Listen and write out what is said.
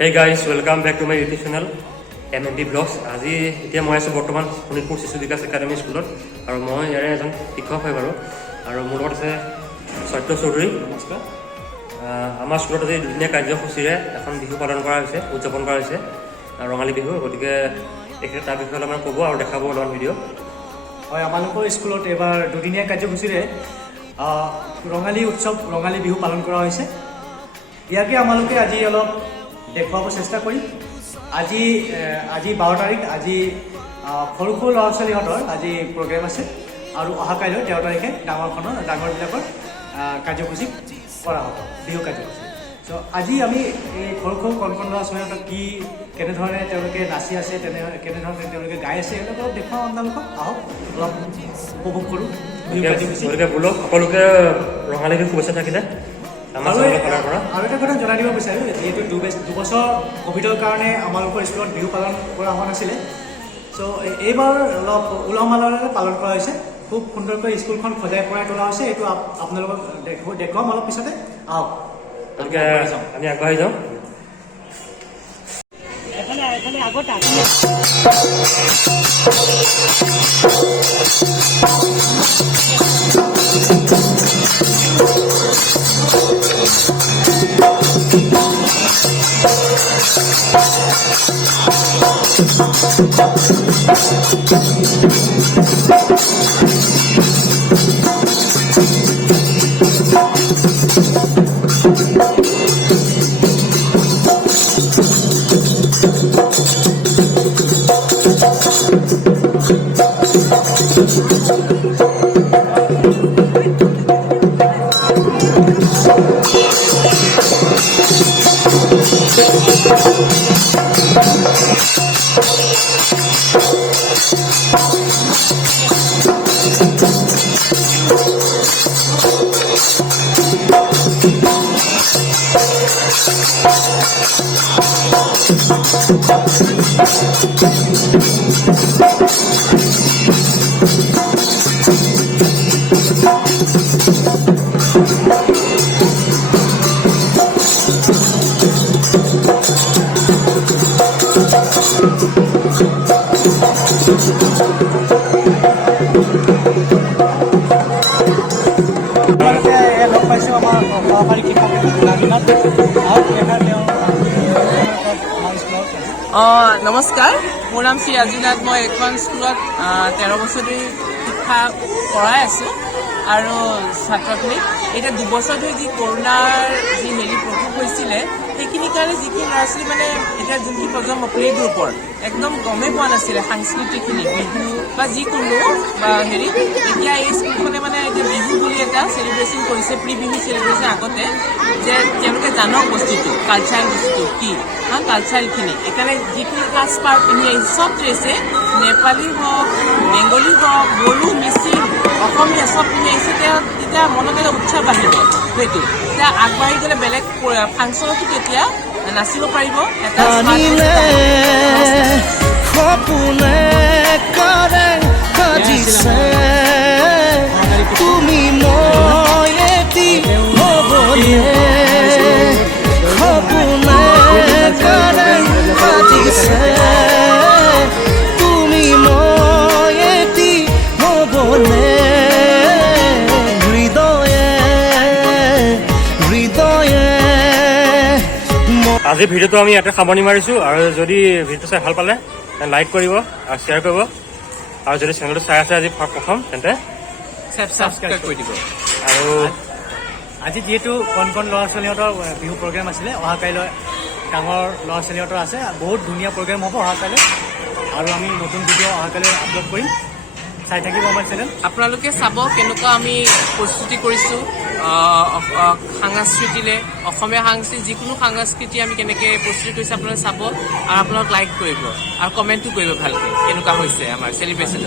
Hey guys, welcome back to my YouTube channel MMB Vlogs. আজি এতিয়া মই আছোঁ বৰ্তমান শোণিতপুৰ শিশু বিকাশ একাডেমী স্কুলত আৰু মই ইয়াৰে এজন শিক্ষক হয় বাৰু আৰু মোৰ লগত আছে সত্য চৌধুৰী। নমস্কাৰ। আমাৰ স্কুলত আজি দুদিনীয়া কাৰ্যসূচীৰে এখন বিহু পালন কৰা হৈছে, উদযাপন কৰা হৈছে ৰঙালী বিহু। গতিকে তেখেতে তাৰ বিষয়ে অলপমান ক'ব আৰু দেখাব অলপমান ভিডিঅ'। হয়, আমালোকৰ স্কুলত এবাৰ দুদিনীয়া কাৰ্যসূচীৰে ৰঙালী উৎসৱ ৰঙালী বিহু পালন কৰা হৈছে। ইয়াকে আমালোকে আজি অলপ দেখুৱাব চেষ্টা কৰিম। আজি 12 তাৰিখ, আজি সৰু সৰু ল'ৰা ছোৱালীহঁতৰ আজি প্ৰগ্ৰেম আছে আৰু অহা কাইলৈ 13 তাৰিখে ডাঙৰবিলাকৰ কাৰ্যসূচী কৰা হ'ব, বিহু কাৰ্যসূচী। চ' আজি আমি এই সৰু সৰু কণ ল'ৰা ছোৱালীহঁতক কেনেধৰণে তেওঁলোকে নাচি আছে, কেনেধৰণে তেওঁলোকে গাই আছে, এইবিলাক অলপ দেখুৱাওঁ আপোনালোকক। আহক অলপ উপভোগ কৰোঁ বিহু কাৰ্যসূচী। গতিকে বোলক সকলোকে ৰঙালী বিহু শুভেচ্ছা থাকিলে। আৰু এটা কথা জনাই দিব বিচাৰোঁ, যিহেতু দুবছৰ ক'ভিডৰ কাৰণে আমালোকৰ স্কুলত বিহু পালন কৰা হোৱা নাছিলে। চ' এইবাৰ অলপ উলহ মালহেৰে পালন কৰা হৈছে, খুব সুন্দৰকৈ স্কুলখন সজাই পৰাই তোলা হৈছে। এইটো আপোনালোকক দেখুৱাম অলপ পিছতে। আহক গতিকে আমি আগবাঢ়ি যাওঁ। লগ পাইছোঁ আমাৰ সহকাৰী শিক্ষক নাজিনাত। নমস্কাৰ, মোৰ নাম শ্ৰী আজিনাথ। মই এখন স্কুলত 13 বছৰ ধৰি শিক্ষা কৰাই আছোঁ আৰু ছাত্ৰখিনিক এতিয়া 2 বছৰ ধৰি যি কৰোণাৰ যি প্ৰকোপ হৈছিলে, সেইখিনিৰ কাৰণে যিখিনি ল'ৰা ছোৱালী মানে এতিয়া যোনখিনি প্ৰজন্ম প্লে গ্ৰুপৰ একদম গমেই পোৱা নাছিলে সাংস্কৃতিকখিনি, বিহু বা যিকোনো বা এতিয়া এই স্কুলখনে মানে এতিয়া বিহু বুলি এটা চেলিব্ৰেশ্যন কৰিছে, প্ৰি বিহু চেলিব্ৰেশ্যন আগতে, যে তেওঁলোকে জানক বস্তুটো কালচাৰেল বস্তুটো কি কালচাৰেলখিনি। সেইকাৰণে যিখিনি সাজ পাৰ পিন্ধি আহিছে চব ড্ৰেছে, নেপালী হওক, বেংগলী হওক, বড়ো, মিচিং, অসমীয়া চব পিন্ধি আহিছে। তেতিয়া মনত এটা উৎসাহ বাঢ়িব। সেইটো এতিয়া আগবাঢ়ি গ'লে বেলেগ ফাংচনতো তেতিয়া নাচিব পাৰিব। এটা তুমি মই এটি হ'বলে সপোনে কৰে সাজিছে, তুমি মই এটি হ'বলে হৃদয়ে হৃদয়ে। আজি ভিডিঅ'টো আমি ইয়াতে সামৰণি মাৰিছোঁ আৰু যদি ভিডিঅ'টো চাই ভাল পালে লাইক কৰিব আৰু শ্বেয়াৰ কৰিব আৰু যদি চেনেলটো চাই আছে আজি প্ৰথম তেন্তে ছাবস্ক্ৰাইব কৰি দিব। আৰু আজি যিহেতু কণ ল'ৰা ছোৱালীহঁতৰ বিহু প্ৰগ্ৰেম আছিলে, অহা কাইলৈ ডাঙৰ ল'ৰা ছোৱালীহঁতৰ আছে। বহুত ধুনীয়া প্ৰগ্ৰেম হ'ব অহা কাইলৈ আৰু আমি নতুন ভিডিঅ' অহা কাইলৈ আপলোড কৰিম। চাই থাকিব আমাৰ চেনেল। আপোনালোকে চাব কেনেকুৱা আমি প্ৰস্তুতি কৰিছোঁ সাংস্কৃতিলে, অসমীয়া সাংস্কৃতি যিকোনো সাংস্কৃতি আমি কেনেকৈ প্ৰস্তুতি কৰিছোঁ আপোনালোকে চাব আৰু আপোনালোক লাইক কৰিব আৰু কমেণ্টো কৰিব ভালকৈ কেনেকুৱা হৈছে আমাৰ চেলিব্ৰেশ্যন।